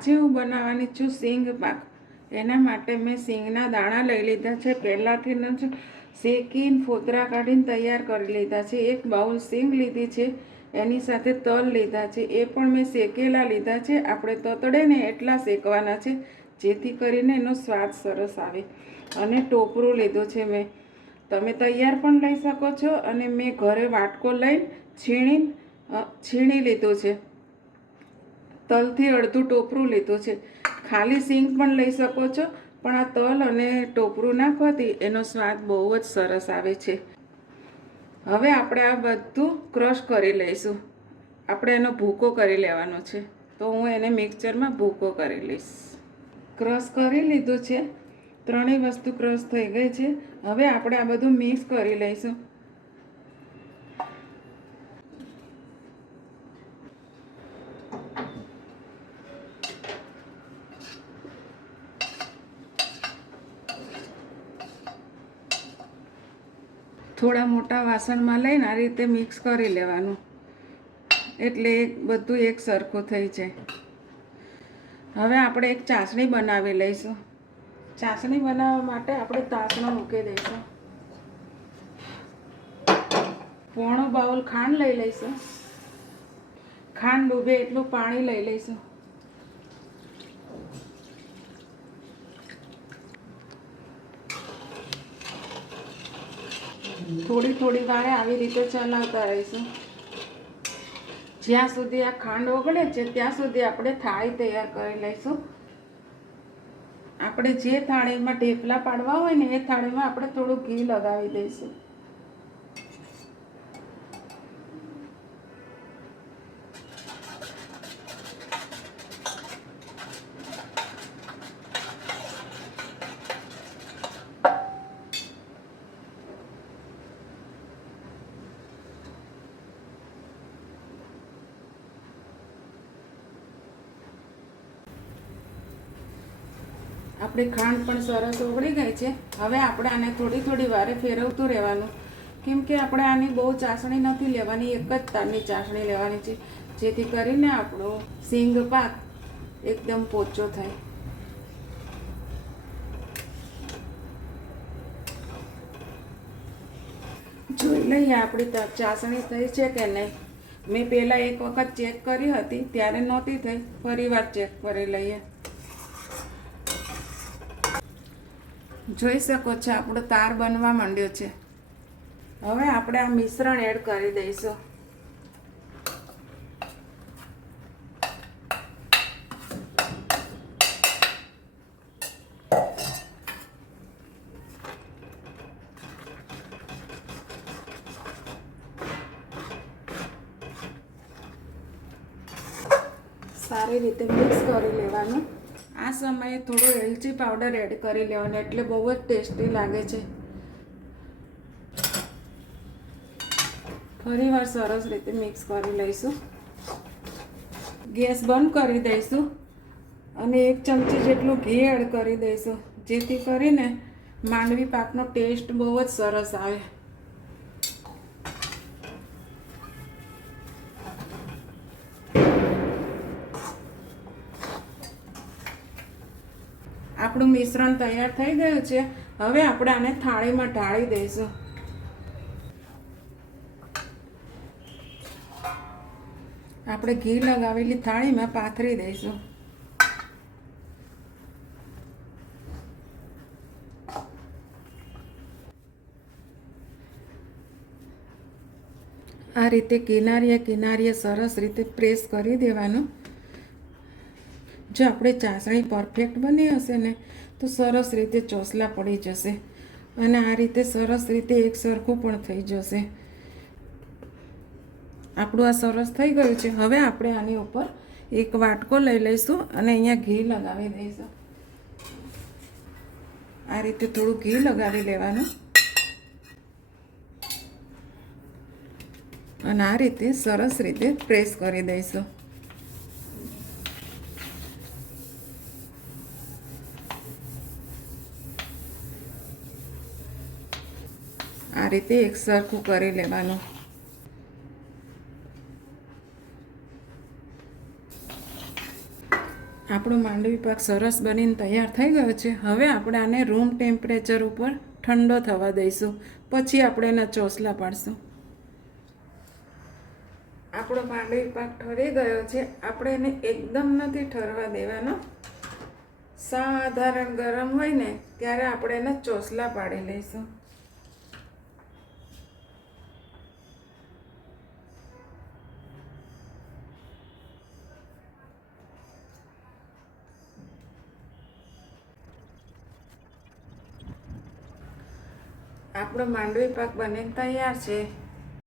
આજે હું બનાવવાની છું સિંગ પાક. એના માટે મેં સિંગના દાણા લઈ લીધા છે. પહેલાંથી જ શેકીને ફોતરા કાઢીને તૈયાર કરી લીધા છે. એક બાઉલ સિંગ લીધી છે, એની સાથે તલ લીધા છે, એ પણ મેં શેકેલા લીધા છે. આપણે તતડે ને એટલા શેકવાના છે, જેથી કરીને એનો સ્વાદ સરસ આવે. અને ટોપરું લીધું છે મેં, તમે તૈયાર પણ લઈ શકો છો. અને મેં ઘરે વાટકો લઈને છીણી લીધું છે. તલથી અડધું ટોપરું લીધું છે. ખાલી સિંગ પણ લઈ શકો છો, પણ આ તલ અને ટોપરું નાખવાથી એનો સ્વાદ બહુ જ સરસ આવે છે. હવે આપણે આ બધું ક્રશ કરી લઈશું. આપણે એનો ભૂકો કરી લેવાનો છે, તો હું એને મિક્સચરમાં ભૂકો કરી લઈશ. ક્રશ કરી લીધું છે, ત્રણેય વસ્તુ ક્રશ થઈ ગઈ છે. હવે આપણે આ બધું મિક્સ કરી લઈશું. થોડા મોટા વાસણમાં લઈને આ રીતે મિક્સ કરી લેવાનું, એટલે બધું એક સરખું થઈ જાય. હવે આપણે એક ચાસણી બનાવી લઈશું. ચાસણી બનાવવા માટે આપણે તાસણો મૂકી દઈશું. પોણો બાઉલ ખાંડ લઈ લઈશું. ખાંડ ડૂબે એટલું પાણી લઈ લઈશું. થોડી થોડી વારે આવી રીતે ચલાવતા રહીશું. જ્યાં સુધી આ ખાંડ ઓગળે છે ત્યાં સુધી આપણે થાળી તૈયાર કરી લઈશું. આપણે જે થાળીમાં ઢેફલા પાડવા હોય ને એ થાળીમાં આપણે થોડું ઘી લગાવી દઈશું. આપણી ખાંડ પણ સરસ ઓગળી ગઈ છે. હવે આપણે આને થોડી થોડી વારે ફેરવતું રહેવાનું, કેમ કે આપણે આની બહુ ચાસણી નથી લેવાની, એક જ તારની ચાસણી લેવાની છે, જેથી કરીને આપણો સિંગ પાક એકદમ પોચો થાય. જોઈ લઈએ આપણી ચાસણી થઈ છે કે નહીં. મેં પહેલાં એક વખત ચેક કરી હતી, ત્યારે નહોતી થઈ, ફરીવાર ચેક કરી લઈએ. જોઈ શકો છો આપણો તાર બનવા માંડ્યો છે. હવે આપણે આ મિશ્રણ એડ કરી દઈશું. સારી રીતે મિક્સ કરી લેવાનું. આ સમયે થોડો એલચી પાવડર એડ કરી લેવાનો, એટલે બહુ જ ટેસ્ટી લાગે છે. ફરીવાર સરસ રીતે મિક્સ કરી લઈશું. ગેસ બંધ કરી દઈશું અને 1 ચમચી જેટલું ઘી એડ કરી દઈશું, જેથી કરીને માંડવી પાકનો ટેસ્ટ બહુ જ સરસ આવે. આપણું મિશ્રણ તૈયાર થઈ ગયું છે. હવે આપણે આને થાળીમાં ઢાળી દઈશું. આપણે ઘી લગાવેલી થાળીમાં પાથરી દઈશું. આ રીતે કિનારીએ સરસ રીતે પ્રેસ કરી દેવાનું. જો આપણે ચાસણી પરફેક્ટ બની હશે ને તો સરસ રીતે ચોસલા પડી જશે, અને આ રીતે સરસ રીતે એક સરખું પણ થઈ જશે. આપણું આ સરસ થઈ ગયું છે. હવે આપણે આની ઉપર એક વાટકો લઈ લઈશું અને અહીંયા ઘી લગાવી દઈશું. આ રીતે થોડું ઘી લગાવી લેવાનું અને આ રીતે સરસ રીતે પ્રેસ કરી દઈશું. આ રીતે એક સરખું કરી લેવાનું. આપણો માંડવી પાક સરસ બનીને તૈયાર થઈ ગયો છે. હવે આપણે આને રૂમ ટેમ્પરેચર ઉપર ઠંડો થવા દઈશું, પછી આપણે એના ચોસલા પાડીશું. આપણો માંડવી પાક ઠરી ગયો છે. આપણે એને એકદમ નથી ઠરવા દેવાનો. સાધારણ ગરમ હોય ને ત્યારે આપણે એના ચોસલા પાડી લઈશું. આપણો માંડવી પાક બનીને તૈયાર છે.